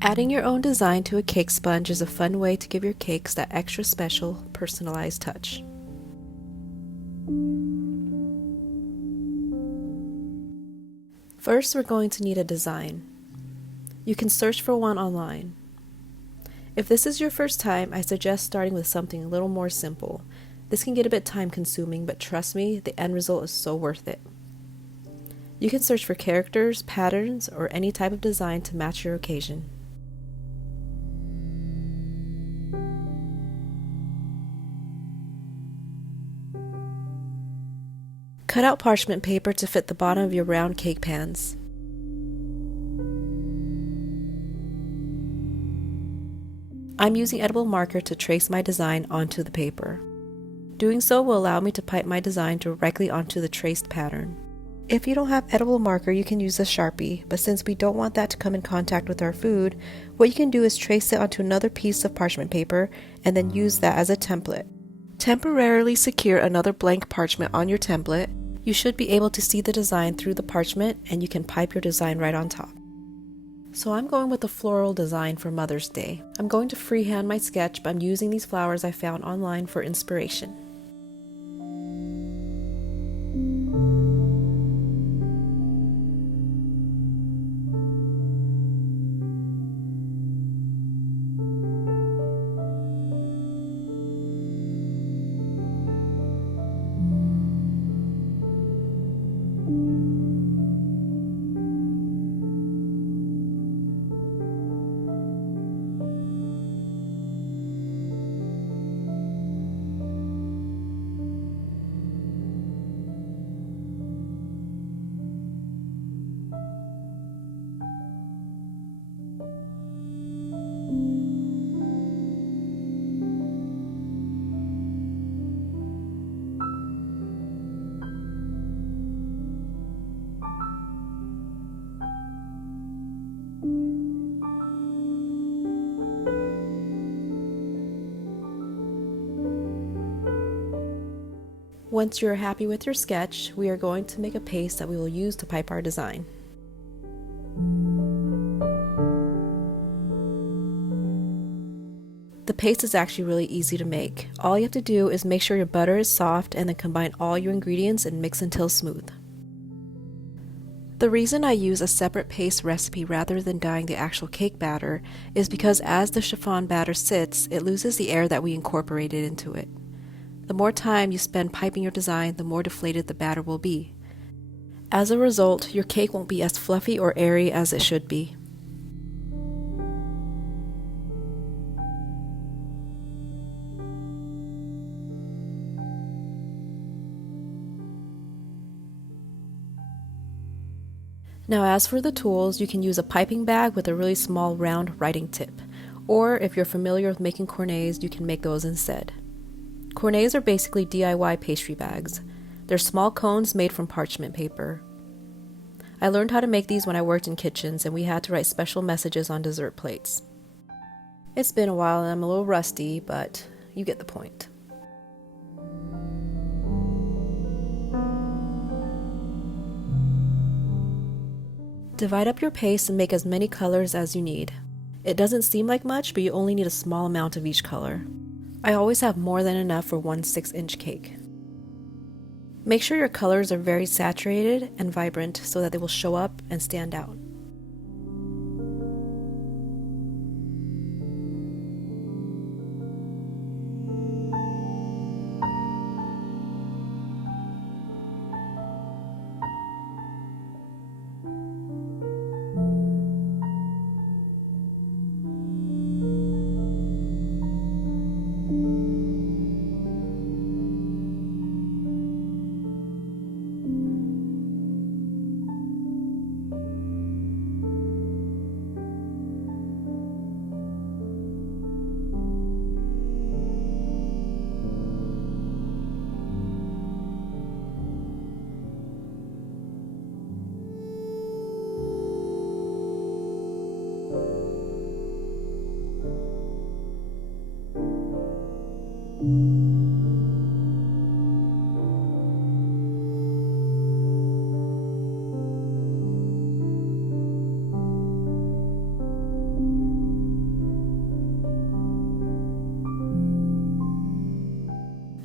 Adding your own design to a cake sponge is a fun way to give your cakes that extra special, personalized touch. First, we're going to need a design. You can search for one online. If this is your first time, I suggest starting with something a little more simple. This can get a bit time consuming, but trust me, the end result is so worth it. You can search for characters, patterns, or any type of design to match your occasion. Cut out parchment paper to fit the bottom of your round cake pans. I'm using edible marker to trace my design onto the paper. Doing so will allow me to pipe my design directly onto the traced pattern. If you don't have edible marker, you can use a Sharpie, but since we don't want that to come in contact with our food, what you can do is trace it onto another piece of parchment paper and then use that as a template. Temporarily secure another blank parchment on your template. You should be able to see the design through the parchment and you can pipe your design right on top. So I'm going with the floral design for Mother's Day. I'm going to freehand my sketch, but I'm using these flowers I found online for inspiration. Once you're happy with your sketch, we are going to make a paste that we will use to pipe our design. The paste is actually really easy to make. All you have to do is make sure your butter is soft and then combine all your ingredients and mix until smooth. The reason I use a separate paste recipe rather than dyeing the actual cake batter is because as the chiffon batter sits, it loses the air that we incorporated into it. The more time you spend piping your design, the more deflated the batter will be. As a result, your cake won't be as fluffy or airy as it should be. Now as for the tools, you can use a piping bag with a really small round writing tip, or if you're familiar with making cornets, you can make those instead. Cornets are basically DIY pastry bags. They're small cones made from parchment paper. I learned how to make these when I worked in kitchens and we had to write special messages on dessert plates. It's been a while and I'm a little rusty, but you get the point. Divide up your paste and make as many colors as you need. It doesn't seem like much, but you only need a small amount of each color. I always have more than enough for one 6-inch cake. Make sure your colors are very saturated and vibrant so that they will show up and stand out.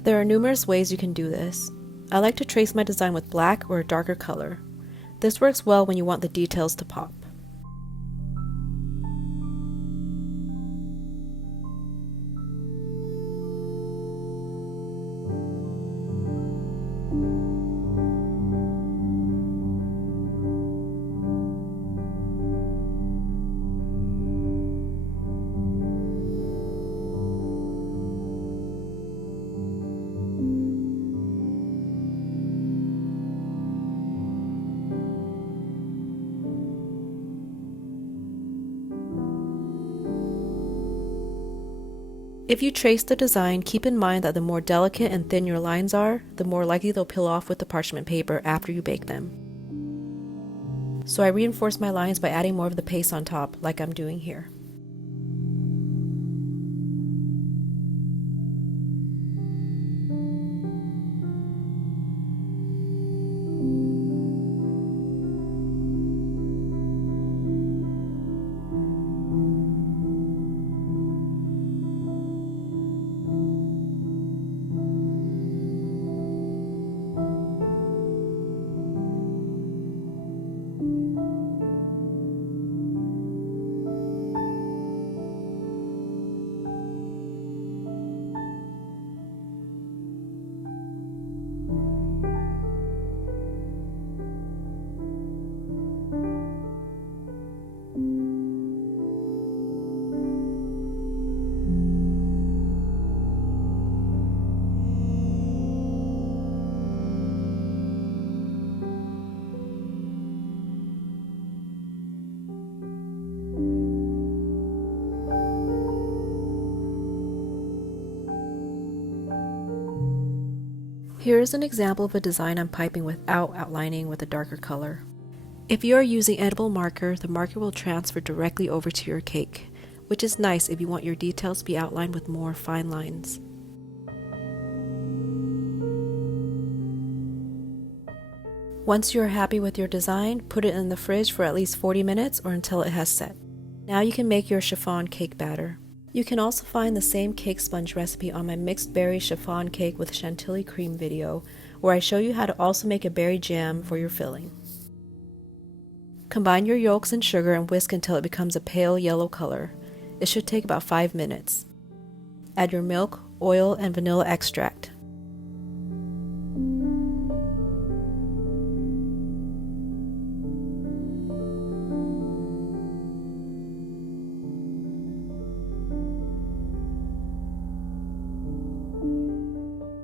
There are numerous ways you can do this. I like to trace my design with black or a darker color. This works well when you want the details to pop. If you trace the design, keep in mind that the more delicate and thin your lines are, the more likely they'll peel off with the parchment paper after you bake them. So I reinforce my lines by adding more of the paste on top, like I'm doing here. Here is an example of a design I'm piping without outlining with a darker color. If you are using edible marker, the marker will transfer directly over to your cake, which is nice if you want your details to be outlined with more fine lines. Once you are happy with your design, put it in the fridge for at least 40 minutes or until it has set. Now you can make your chiffon cake batter. You can also find the same cake sponge recipe on my mixed berry chiffon cake with Chantilly Cream video, where I show you how to also make a berry jam for your filling. Combine your yolks and sugar and whisk until it becomes a pale yellow color. It should take about 5 minutes. Add your milk, oil, and vanilla extract.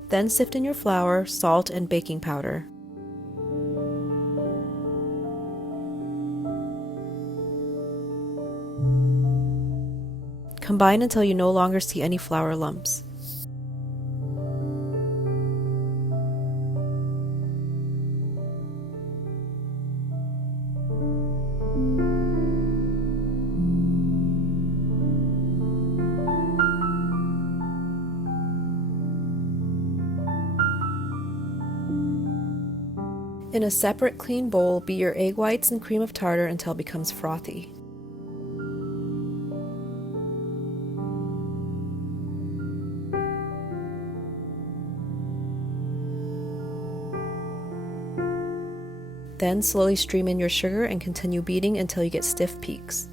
Then sift in your flour, salt, and baking powder. Combine until you no longer see any flour lumps. In a separate clean bowl, beat your egg whites and cream of tartar until it becomes frothy. Then slowly stream in your sugar and continue beating until you get stiff peaks.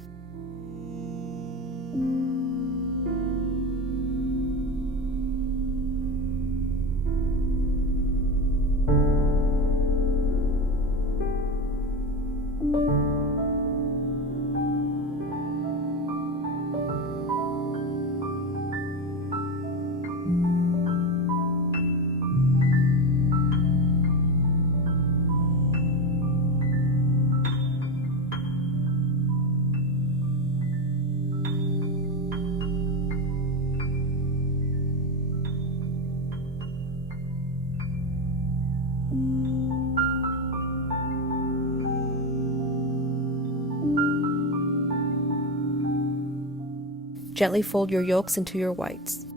Gently fold your yolks into your whites.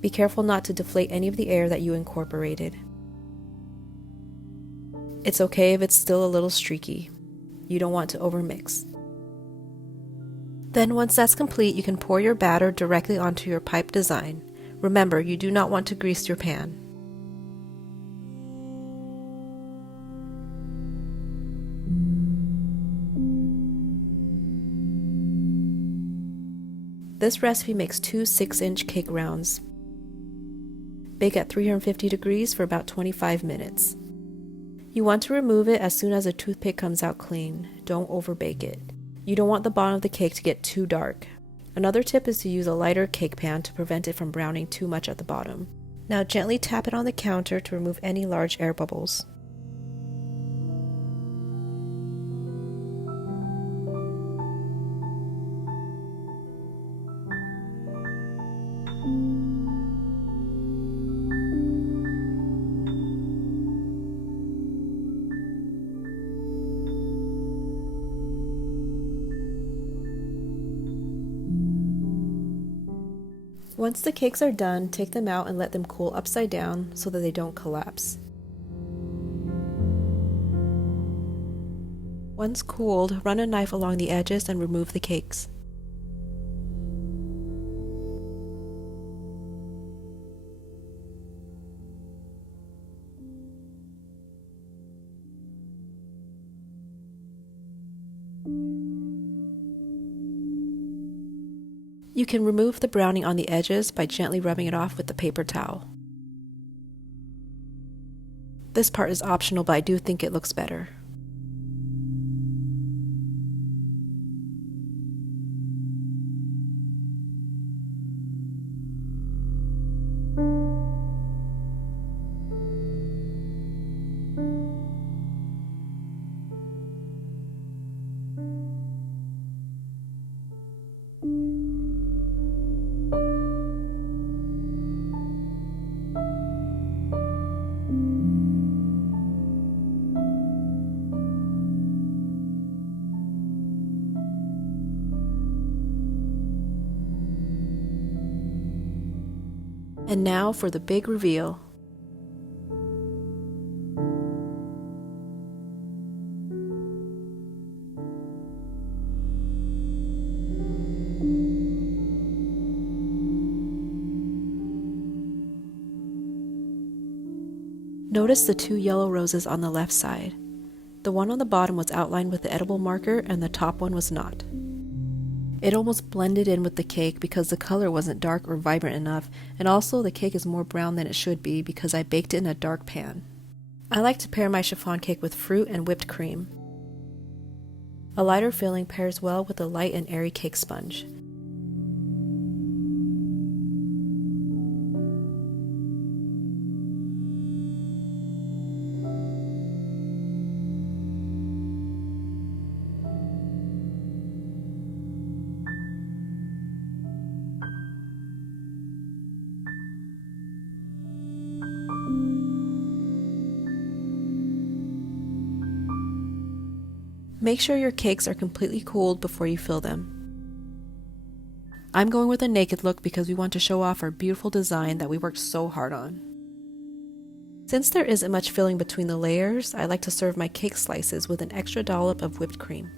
Be careful not to deflate any of the air that you incorporated. It's okay if it's still a little streaky. You don't want to overmix. Then once that's complete, you can pour your batter directly onto your pipe design. Remember, you do not want to grease your pan. This recipe makes 2 6-inch cake rounds. Bake at 350 degrees for about 25 minutes. You want to remove it as soon as a toothpick comes out clean. Don't overbake it. You don't want the bottom of the cake to get too dark. Another tip is to use a lighter cake pan to prevent it from browning too much at the bottom. Now gently tap it on the counter to remove any large air bubbles. Once the cakes are done, take them out and let them cool upside down so that they don't collapse. Once cooled, run a knife along the edges and remove the cakes. You can remove the browning on the edges by gently rubbing it off with the paper towel. This part is optional, but I do think it looks better. And now for the big reveal. Notice the 2 yellow roses on the left side. The one on the bottom was outlined with the edible marker and the top one was not. It almost blended in with the cake because the color wasn't dark or vibrant enough, and also the cake is more brown than it should be because I baked it in a dark pan. I like to pair my chiffon cake with fruit and whipped cream. A lighter filling pairs well with a light and airy cake sponge. Make sure your cakes are completely cooled before you fill them. I'm going with a naked look because we want to show off our beautiful design that we worked so hard on. Since there isn't much filling between the layers, I like to serve my cake slices with an extra dollop of whipped cream.